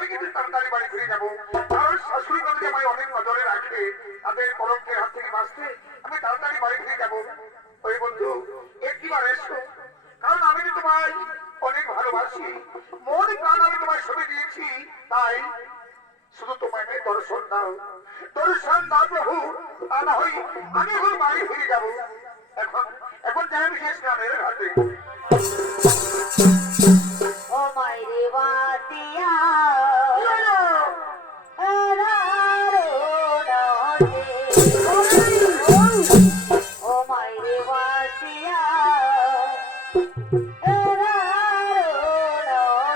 আমি কিন্তু যাব। অনেক নজরে রাখে, তাদের কলঙ্কের হাত থেকে বাঁচতে আমি তাড়াতাড়ি বাড়ি ফিরে যাব। কারণ আমি তোমায় অনেক ভালোবাসি, মন প্রাণ আমি তোমায় সবে দিয়েছি, তাই শুধু তোমায় দর্শন দাও। দর্শন দাও প্রভু আমি এখন বাড়ি ফিরে যাব। এখন এখন যাই আমি শেষ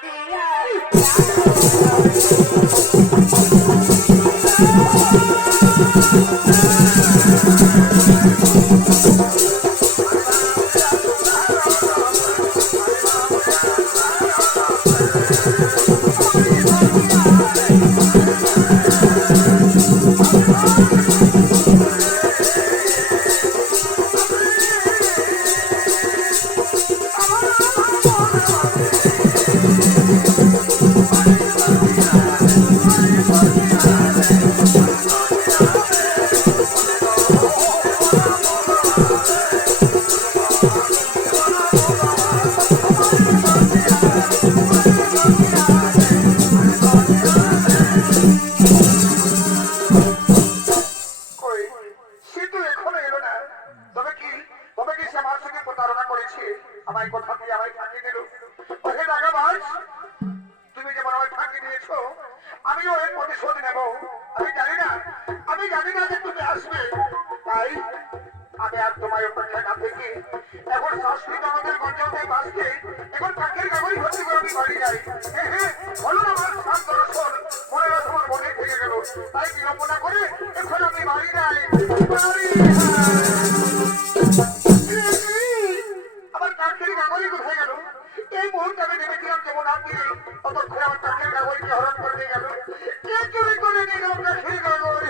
Yeah. তাই করে এখন আমি বাড়ি যাই বাড়ি আমার চাকরির কাগজই কোথায় গেল। এই মুহূর্তে আমি ভেবেছিলাম যেমন আপনি ততক্ষণে আমার চাকরির কাগজকে হরণ করে নিয়ে গেল। কে চুরি করে নিয়ে গেল চাকরির কাগজ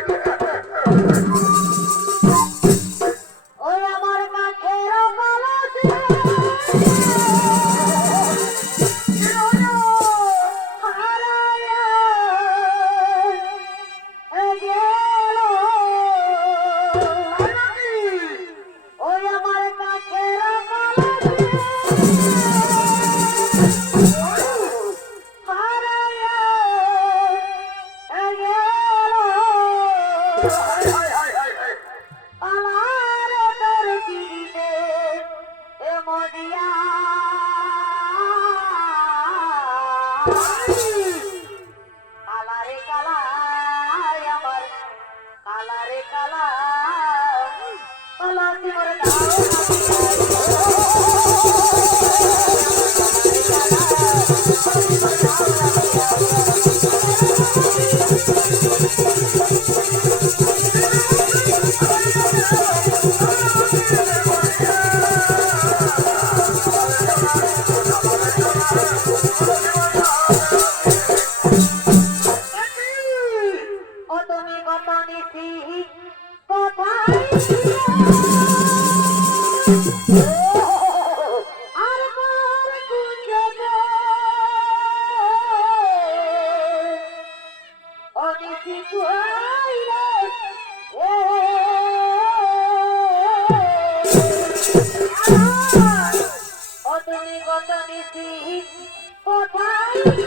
কোথায়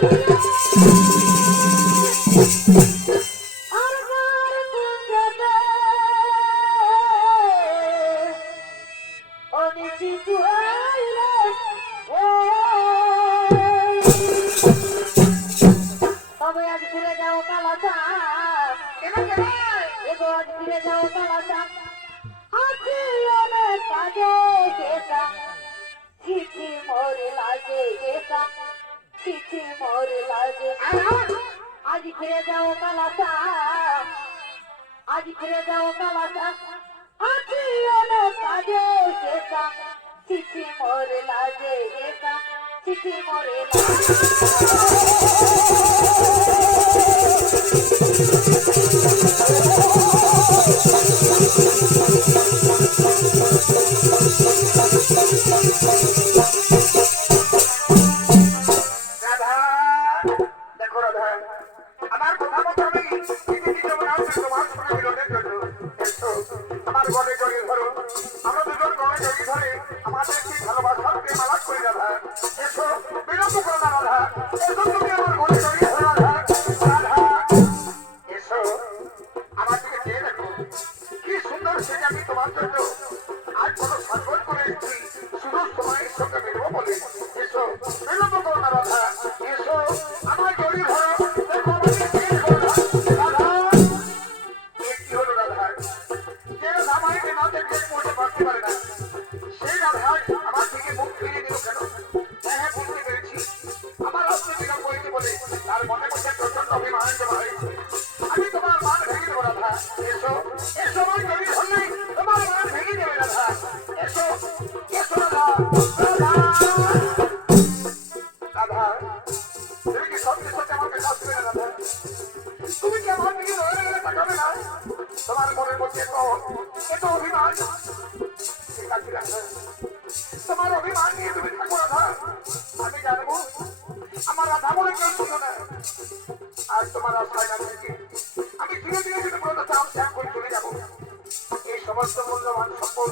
আজ ফিরে যাও কালাতা আজ ফিরে যাও কালাতা আজি অলো কাজে যেতা চিঠি মরে লাজে যেতা চিঠি মরে লাজে সর্বস্ব মূল্যবান সম্পদ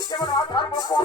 যেমন আধার গোপন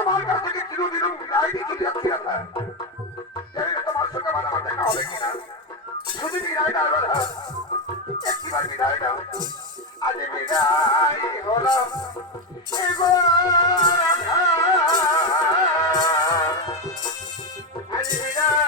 তোমার কাছ থেকে চিরদিন বিদায়টি চলে যাচ্ছি আমরা তোমার সঙ্গে আমার আমার দেখা হবে কিনা যদি বিদায় না এবার একটিবার বিদায় না আজ বিদায় হলাম এবার আজ বিদায়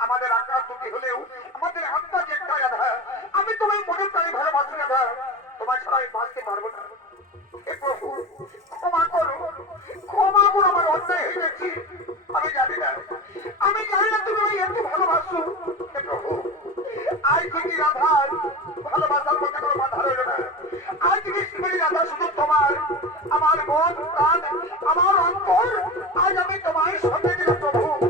আমাদের আকার দুটি হলেও আমাদের আত্মা যে একটা আমি তোমায় মনে তাই ভালোবাসি তোমার ছাড়া আমি বাঁচতে পারব না। ক্ষমা আমার অন্যায় আমি জানি না। আমি তুমি ভালোবাসার আজ রাধা তোমার, আমার মন প্রাণ, আমার অন্তর, আজ আমি তোমায় সঙ্গে প্রভু।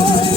Thank you.